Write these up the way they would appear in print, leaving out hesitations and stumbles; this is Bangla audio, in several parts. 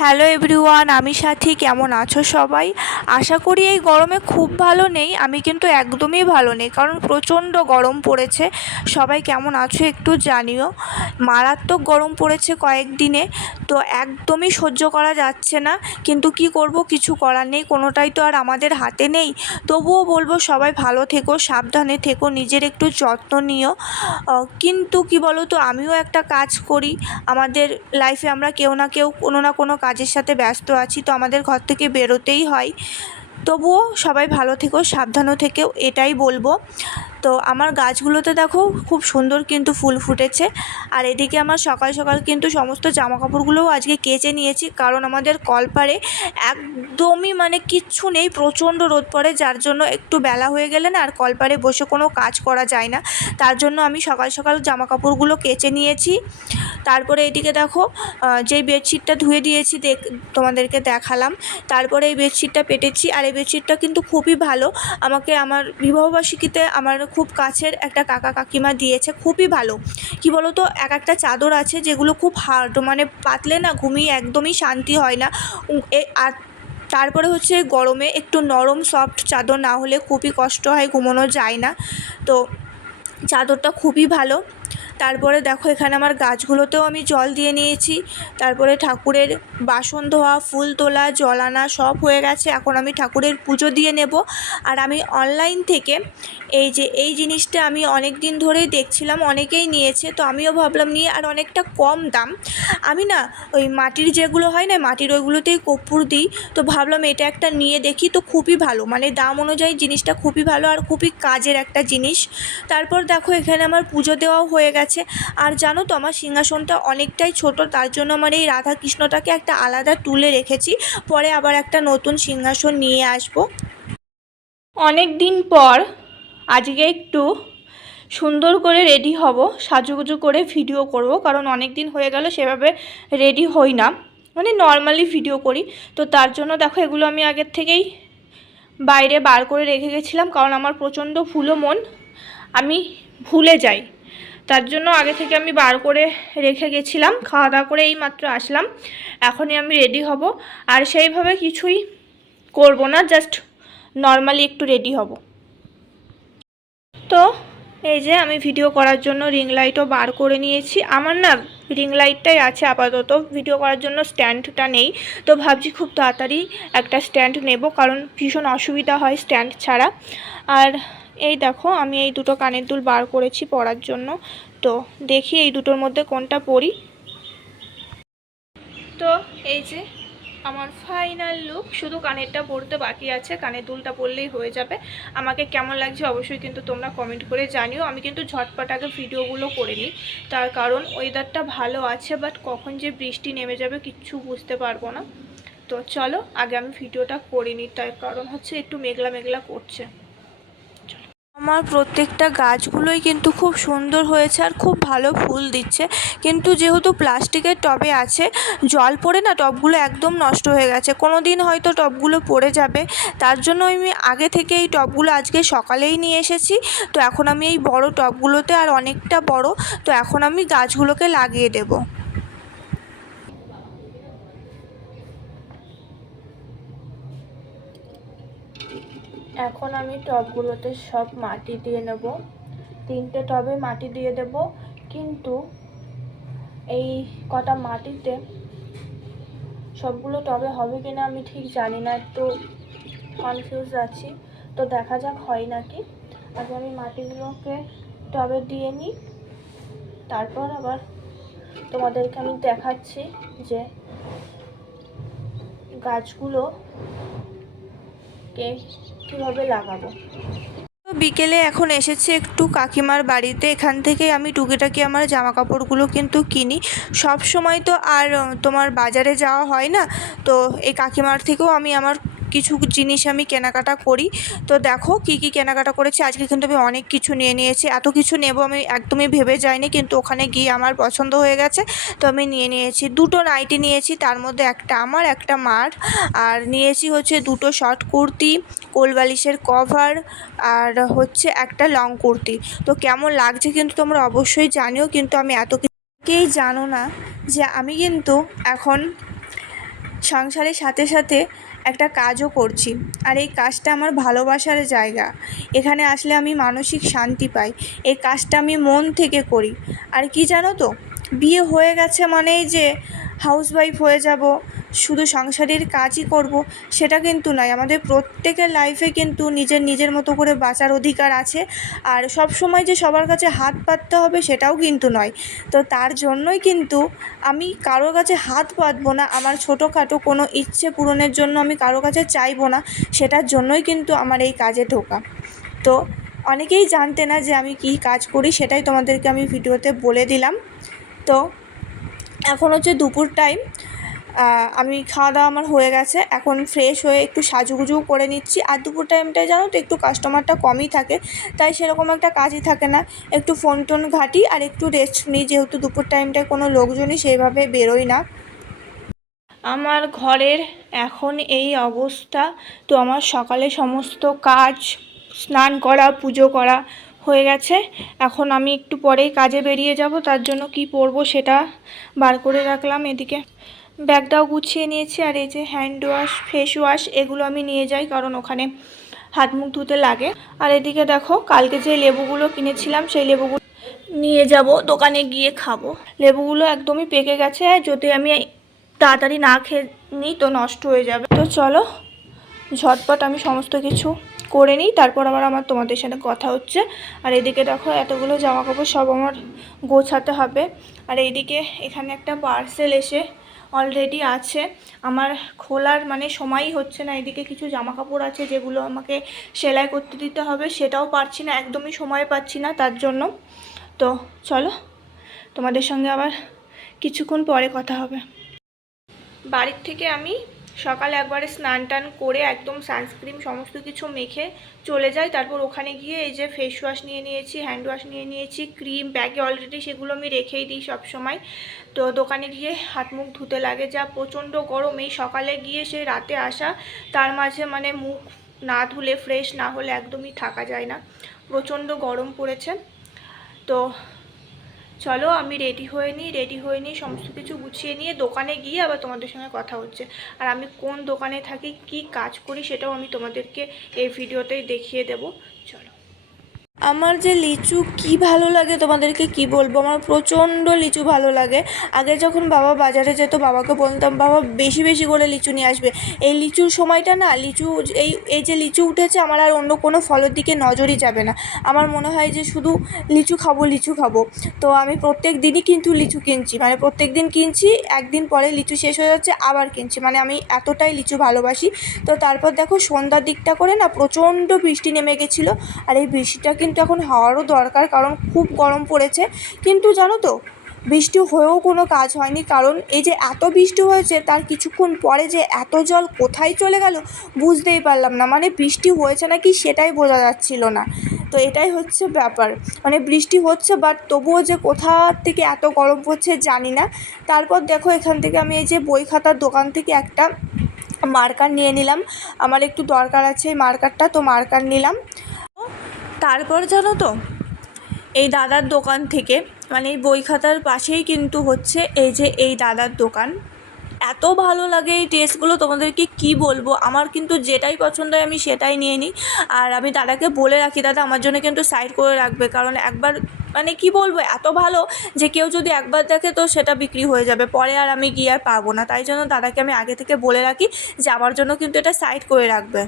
হ্যালো এভরিওয়ান, আমি সাথী। কেমন আছো সবাই? আশা করি এই গরমে খুব ভালো নেই। আমি কিন্তু একদমই ভালো নেই, কারণ প্রচণ্ড গরম পড়েছে। সবাই কেমন আছো একটু জানিও। মারাত্মক গরম পড়েছে কয়েকদিনে, তো একদমই সহ্য করা যাচ্ছে না। কিন্তু কি করব, কিছু করার নেই, কোনোটাই তো আর আমাদের হাতে নেই। তবুও বলবো সবাই ভালো থেকো, সাবধানে থেকো, নিজের একটু যত্ন নিও। কিন্তু কি বলো তো, আমিও একটা কাজ করি। আমাদের লাইফে আমরা কেউ না কেউ কোনো না কোনো কাজের সাথে ব্যস্ত আছি, তো আমাদের ঘর থেকে বেরোতেই হয়। তবুও সবাই ভালো থেকো, সাবধানও থেকেও, এটাই বলবো। তো আমার গাছগুলোতে দেখো খুব সুন্দর কিন্তু ফুল ফুটেছে। আর এদিকে আমার সকাল সকাল কিন্তু সমস্ত জামাকাপড়গুলোও আজকে কেচে নিয়েছি, কারণ আমাদের কলপারে একদমই কিচ্ছু নেই, প্রচণ্ড রোদ পড়ে, যার জন্য একটু বেলা হয়ে গেলে না আর কলপারে বসে কোনো কাজ করা যায় না। তার জন্য আমি সকাল সকাল জামাকাপড়গুলো কেচে নিয়েছি। তারপরে এদিকে দেখো যেই বেডশিটটা ধুয়ে দিয়েছি তোমাদেরকে দেখালাম। তারপরে এই বেডশিটটা পেতেছি, আর এই বেডশিটটা কিন্তু খুবই ভালো। আমাকে আমার বিবাহবার্ষিকীতে আমার খুব কাছের একটা কাকা কাকিমা দিয়েছে, খুবই ভালো। কি বলো তো, একটা চাদর আছে যেগুলো খুব হার্ড, পাতলে না ঘুমিয়ে একদমই শান্তি হয় না। আর তারপরে হচ্ছে গরমে একটু নরম সফট চাদর না হলে খুবই কষ্ট হয়, ঘুমানো যায় না। তো চাদরটা খুবই ভালো। তারপরে দেখো এখানে আমার গাছগুলোতেও আমি জল দিয়ে নিয়েছি। তারপরে ঠাকুরের বাসন ধোয়া, ফুল তোলা, জল আনা সব হয়ে গেছে। এখন আমি ঠাকুরের পুজো দিয়ে নেব। আর আমি অনলাইন থেকে এই জিনিসটা আমি অনেক দিন ধরেই দেখছিলাম, অনেকেই নিয়েছে, তো আমিও ভাবলাম নিয়ে, আর অনেকটা কম দাম। আমি না ওই মাটির যেগুলো হয় না, মাটির ওইগুলোতেই কর্পূর দিই, তো ভাবলাম এটা একটা নিয়ে দেখি। তো খুবই ভালো, দাম অনুযায়ী জিনিসটা খুবই ভালো আর খুবই কাজের একটা জিনিস। তারপর দেখো এখানে আমার পুজো দেওয়াও হয়ে গেছে। আর জানো তো, আমার সিংহাসনটা অনেকটাই ছোট, তার জন্য আমার এই রাধা কৃষ্ণটাকে একটা আলাদা তুলে রেখেছি। পরে আবার একটা নতুন সিংহাসন নিয়ে আসব। অনেক দিন পর আজকে একটু সুন্দর করে রেডি হব, সাজুগুজু করে ভিডিও করব, কারণ অনেক দিন হয়ে গেল সেভাবে রেডি হই না, নর্মালি ভিডিও করি। তো তার জন্য দেখো এগুলো আমি আগের থেকেই বাইরে বার করে রেখে গেছিলাম, কারণ আমার প্রচণ্ড ভুলো মন, আমি ভুলে যাই। তার জন্য আগে থেকে আমি বার করে রেখে গেছিলাম। খাওয়া দাওয়া করে এই মাত্র আসলাম, এখনই আমি রেডি হব। আর সেইভাবে কিছুই করব না, জাস্ট নর্মালি একটু রেডি হব। তো এই যে আমি ভিডিও করার জন্য রিং লাইটও বার করে নিয়েছি। আমার না রিং লাইটটাই আছে আপাতত, ভিডিও করার জন্য স্ট্যান্ডটা নেই। তো ভাবছি খুব তাড়াতাড়ি একটা স্ট্যান্ড নেব, কারণ ভীষণ অসুবিধা হয় স্ট্যান্ড ছাড়া। আর এই দেখো আমি এই দুটো কানের দুল বার করেছি পরার জন্য, তো দেখি এই দুটোর মধ্যে কোনটা পরি। তো এই যে আমার ফাইনাল লুক, শুধু কানেরটা পরতে বাকি আছে, কানের দুলটা পরলেই হয়ে যাবে। আমাকে কেমন লাগছে অবশ্যই কিন্তু তোমরা কমেন্ট করে জানিও। আমি কিন্তু ঝটপট আগে ভিডিওগুলো করে নিই, তার কারণ ওয়েদারটা ভালো আছে, বাট কখন যে বৃষ্টি নেমে যাবে কিচ্ছু বুঝতে পারবো না। তো চলো আগে আমি ভিডিওটা করে নিই, তার কারণ হচ্ছে একটু মেঘলা মেঘলা করছে। আমার প্রত্যেকটা গাছগুলোই কিন্তু খুব সুন্দর হয়েছে আর খুব ভালো ফুল দিচ্ছে, কিন্তু যেহেতু প্লাস্টিকের টবে আছে, জল পড়ে না টবগুলো একদম নষ্ট হয়ে গেছে। কোনো দিন হয়তো টবগুলো পড়ে যাবে, তার জন্য আমি আগে থেকে এই টবগুলো আজকে সকালেই নিয়ে এসেছি। তো এখন আমি এই বড় টবগুলোতে, আর অনেকটা বড়, তো এখন আমি গাছগুলোকে লাগিয়ে দেবো। এখন আমি টবগুলোতে সব মাটি দিয়ে নেব, 3টে টবে মাটি দিয়ে দেব। কিন্তু এই কটা মাটিতে সবগুলো টবে হবে কিনা আমি ঠিক জানি না, একটু কনফিউজ আছি। তো দেখা যাক হয় নাকি। আগে আমি মাটিগুলোকে টবে দিয়ে নিই, তারপর আবার তোমাদেরকে আমি দেখাচ্ছি যে গাছগুলোকে কীভাবে লাগাবো। বিকেলে এখন এসেছি একটু কাকিমার বাড়িতে, এখান থেকে আমি টুকিটাকি আমার জামা কাপড়গুলো কিন্তু কিনি। সব সময় তো আর তোমার বাজারে যাওয়া হয় না, তো এই কাকিমার থেকেও আমি আমার কিছু জিনিস আমি কেনাকাটা করি। তো দেখো কি কি কেনাকাটা করেছি। আজকে কিন্তু আমি অনেক কিছু নিয়ে নিয়েছি, এত কিছু নেব আমি একদমই ভেবে যাইনি, কিন্তু ওখানে গিয়ে আমার পছন্দ হয়ে গেছে, তো আমি নিয়ে নিয়েছি। 2টো নাইটি নিয়েছি, তার মধ্যে একটা আমার একটা মার। আর নিয়েছি হচ্ছে 2টো শর্ট কুর্তি, কোলবালিশের কভার, আর হচ্ছে একটা লং কুর্তি। তো কেমন লাগছে কিন্তু তোমরা অবশ্যই জানিও। কিন্তু আমি এত কিছুকেই জানো না যে আমি কিন্তু এখন সংসারের সাথে সাথে একটা কাজও করছি, আর এই কাজটা আমার ভালোবাসার জায়গা। এখানে আসলে আমি মানসিক শান্তি পাই। এই কাজটা আমি মন থেকে করি। আর কি জানো তো, বিয়ে হয়ে গেছে মানেই যে হাউসওয়াইফ হয়ে যাব, শুধু সংসারের কাজই করব, সেটা কিন্তু নয়। আমাদের প্রত্যেকের লাইফে কিন্তু নিজের নিজের মতো করে বাঁচার অধিকার আছে। আর সব সময় যে সবার কাছে হাত পাততে হবে সেটাও কিন্তু নয়। তো তার জন্যই কিন্তু আমি কারোর কাছে হাত পাতবো না। আমার ছোটোখাটো কোনো ইচ্ছে পূরণের জন্য আমি কারো কাছে চাইবো না। সেটার জন্যই কিন্তু আমার এই কাজে ঢোকা। তো অনেকেই জানতে না যে আমি কী কাজ করি, সেটাই তোমাদেরকে আমি ভিডিওতে বলে দিলাম। তো এখন হচ্ছে দুপুর টাইম। আমি খাওয়া দাওয়া আমার হয়ে গেছে, এখন ফ্রেশ হয়ে একটু সাজুগুজুও করে নিচ্ছি। আর দুপুর টাইমটায় জানো তো একটু কাস্টমারটা কমই থাকে, তাই সেরকম একটা কাজই থাকে না। একটু ফোন টোন ঘাঁটি আর একটু রেস্ট নিই, যেহেতু দুপুর টাইমটায় কোনো লোকজনই সেইভাবে বেরোয় না। আমার ঘরের এখন এই অবস্থা। তো আমার সকালে সমস্ত কাজ, স্নান করা, পুজো করা হয়ে গেছে। এখন আমি একটু পরেই কাজে বেরিয়ে যাব, তার জন্য কি পরবো সেটা বার করে রাখলাম। এদিকে ব্যাগটাও গুছিয়ে নিয়েছি। আর এই যে হ্যান্ড ওয়াশ, ফেস ওয়াশ এগুলো আমি নিয়ে যাই, কারণ ওখানে হাত মুখ ধুতে লাগে। আর এদিকে দেখো, কালকে যে লেবুগুলো কিনেছিলাম সেই লেবুগুলো নিয়ে যাব, দোকানে গিয়ে খাবো। লেবুগুলো একদমই পেকে গেছে, যদি আমি তাড়াতাড়ি না খেয়ে নিই তো নষ্ট হয়ে যাবে। তো চলো ঝটপট আমি সমস্ত কিছু করে নিই, তারপর আবার আমার তোমাদের সাথে কথা হচ্ছে। আর এদিকে দেখো এতগুলো জামাকাপড় সব আমার গোছাতে হবে। আর এইদিকে এখানে একটা পার্সেল এসে অলরেডি আছে, আমার খোলার মানে সময়ই হচ্ছে না। এদিকে কিছু জামাকাপড় আছে যেগুলো আমাকে সেলাই করতে দিতে হবে, সেটাও পারছি না, একদমই সময় পাচ্ছি না তার জন্য। তো চলো তোমাদের সঙ্গে আবার কিছুক্ষণ পরে কথা হবে। বাড়ির থেকে আমি সকালে একবারে স্নান টান করে একদম সানস্ক্রিন সমস্ত কিছু মেখে চলে যাই। তারপর ওখানে গিয়ে এই যে ফেস ওয়াশ নিয়ে নিয়েছি, হ্যান্ড ওয়াশ নিয়ে নিয়েছি, ক্রিম ব্যাগে অলরেডি সেগুলো আমি রেখেই দিই সব সময়। তো দোকানে গিয়ে হাত মুখ ধুতে লাগে, যা প্রচণ্ড গরম। এই সকালে গিয়ে সে রাতে আসা, তার মাঝে মানে মুখ না ধুলে, ফ্রেশ না হলে একদমই থাকা যায় না, প্রচণ্ড গরম পড়েছে। তো চলো আমি রেডি হয়ে নিই সমস্ত কিছু গুছিয়ে নিয়ে দোকানে গিয়ে আবার তোমাদের সঙ্গে কথা হচ্ছে। আর আমি কোন দোকানে থাকি, কি কাজ করি, সেটাও আমি তোমাদেরকে এই ভিডিওতেই দেখিয়ে দেব। চলো। আমার যে লিচু কি ভালো লাগে তোমাদেরকে কি বলবো, আমার প্রচণ্ড লিচু ভালো লাগে। আগে যখন বাবা বাজারে যেত, বাবাকে বলতাম বাবা বেশি বেশি করে লিচু নিয়ে আসবে। এই লিচুর সময়টা না, লিচু এই এই যে লিচু উঠেছে, আমার আর অন্য কোনো ফলের দিকে নজরই যাবে না। আমার মনে হয় যে শুধু লিচু খাবো লিচু খাবো। তো আমি প্রত্যেক দিনই কিন্তু লিচু কিনছি, মানে প্রত্যেক দিন কিনছি, একদিন পরে লিচু শেষ হয়ে যাচ্ছে আবার কিনছি, মানে আমি এতটাই লিচু ভালোবাসি। তো তারপর দেখো সন্ধ্যার দিকটা করে না প্রচণ্ড বৃষ্টি নেমে গেছিলো। আর এই বৃষ্টিটা কিন্তু এখন হওয়ারও দরকার, কারণ খুব গরম পড়েছে। কিন্তু জানো তো, বৃষ্টি হয়েও কোনো কাজ হয়নি, কারণ এই যে এত বৃষ্টি হয়েছে তার কিছুক্ষণ পরে যে এত জল কোথায় চলে গেল বুঝতেই পারলাম না, মানে বৃষ্টি হয়েছে নাকি সেটাই বোঝা যাচ্ছিল না। তো এটাই হচ্ছে ব্যাপার, মানে বৃষ্টি হচ্ছে বাট তবুও যে কোথা থেকে এত গরম পড়ছে জানি না। তারপর দেখো এখান থেকে আমি এই যে বই খাতার দোকান থেকে একটা মার্কার নিয়ে নিলাম, আমার একটু দরকার আছে এই মার্কারটা, তো মার্কার নিলাম। তারপর জানো তো, এই দাদার দোকান থেকে, মানে এই বই খাতার পাশেই কিন্তু হচ্ছে এই যে এই দাদার দোকান। এত ভালো লাগে এই ড্রেসগুলো, তোমাদেরকে কি বলবো। আমার কিন্তু যেটাই পছন্দ হয় আমি সেটাই নিয়ে নিই। আর আমি দাদাকে বলে রাখি দাদা আমার জন্য কিন্তু সাইড করে রাখবে, কারণ একবার মানে কি বলবো, এত ভালো যে কেউ যদি একবার দেখে তো সেটা বিক্রি হয়ে যাবে, পরে আর আমি গিয়ে আর পাবো না। তাই জন্য দাদাকে আমি আগে থেকে বলে রাখি যে আমার জন্য কিন্তু এটা সাইড করে রাখবে।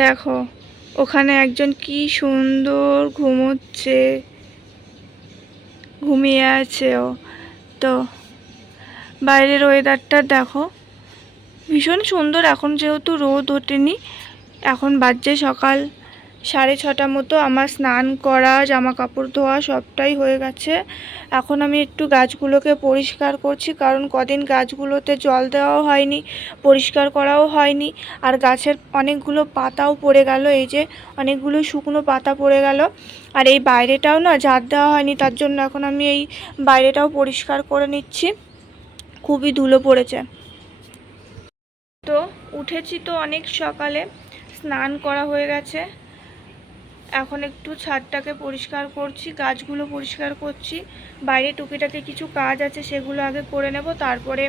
দেখো ওখানে একজন কি সুন্দর ঘুমোচ্ছে, ঘুমিয়ে আছে ও। তো বাইরের ওয়েদারটা দেখো। ভীষণ সুন্দর। এখন যেহেতু রোদ ওঠেনি, এখন বাজছে সকাল 6:30 মতো। আমার স্নান করা, জামা কাপড় ধোয়া সবটাই হয়ে গেছে। এখন আমি একটু গাছগুলোকে পরিষ্কার করছি, কারণ কদিন গাছগুলোতে জল দেওয়াও হয়নি, পরিষ্কার করাও হয়নি। আর গাছের অনেকগুলো পাতাও পড়ে গেল, এই যে অনেকগুলো শুকনো পাতা পড়ে গেল। আর এই বাইরেটাও না ঝাড় দেওয়া হয়নি, তার জন্য এখন আমি এই বাইরেটাও পরিষ্কার করে নিচ্ছি। খুবই ধুলো পড়েছে। তো উঠেছি তো অনেক সকালে, স্নান করা হয়ে গেছে। এখন একটু ছাদটাকে পরিষ্কার করছি, গাছগুলো পরিষ্কার করছি। বাইরে টুকিটাকি কিছু কাজ আছে, সেগুলো আগে করে নেব, তারপরে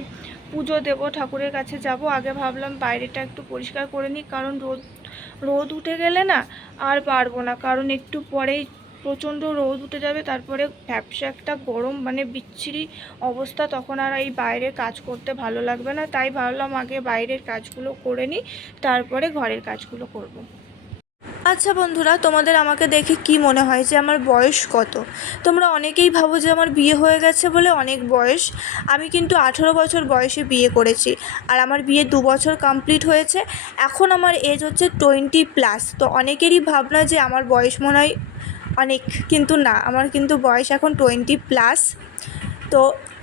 পুজো দেব, ঠাকুরের কাছে যাব। আগে ভাবলাম বাইরেটা একটু পরিষ্কার করে নিই, কারণ রোদ উঠে গেলে না আর পারবো না, কারণ একটু পরেই প্রচণ্ড রোদ উঠে যাবে, তারপরে ভ্যাপসা একটা গরম, মানে বিচ্ছিরি অবস্থা। তখন আর এই বাইরের কাজ করতে ভালো লাগবে না, তাই ভাবলাম আগে বাইরের কাজগুলো করে নিই, তারপরে ঘরের কাজগুলো করব। আচ্ছা বন্ধুরা, তোমাদের আমাকে দেখে কি মনে হয় যে আমার বয়স কত? তোমরা অনেকেই ভাবো যে আমার বিয়ে হয়ে গেছে বলে অনেক বয়স। আমি কিন্তু 18 বছর বয়সে বিয়ে করেছি, আর আমার বিয়ে 2 বছর কমপ্লিট হয়েছে। এখন আমার এজ হচ্ছে 20+। তো অনেকেরই ভাবনা যে আমার বয়স মনে হয় অনেক, কিন্তু না, আমার কিন্তু বয়স এখন 20+। তো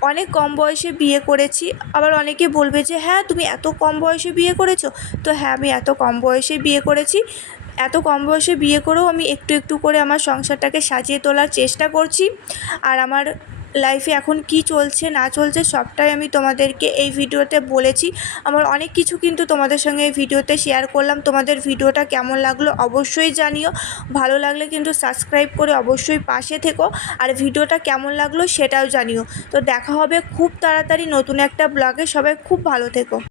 অনেক কম বয়সে বিয়ে করেছি। আবার অনেকে বলবে যে হ্যাঁ, তুমি এত কম বয়সে বিয়ে করেছো। তো হ্যাঁ, আমি এত কম বয়সে বিয়ে করেছি। এত কম বয়সে বিয়ে করেও আমি একটু একটু করে আমার সংসারটাকে সাজিয়ে তোলার চেষ্টা করছি। আর আমার লাইফে এখন কি চলছে না চলছে সবটাই আমি তোমাদেরকে এই ভিডিওতে বলেছি। আমার অনেক কিছু কিন্তু তোমাদের সঙ্গে এই ভিডিওতে শেয়ার করলাম। তোমাদের ভিডিওটা কেমন লাগলো অবশ্যই জানিও। ভালো লাগলে কিন্তু সাবস্ক্রাইব করে অবশ্যই পাশে থেকো, আর ভিডিওটা কেমন লাগলো সেটাও জানিও। তো দেখা হবে খুব তাড়াতাড়ি নতুন একটা ব্লগে। সবাই খুব ভালো থেকো।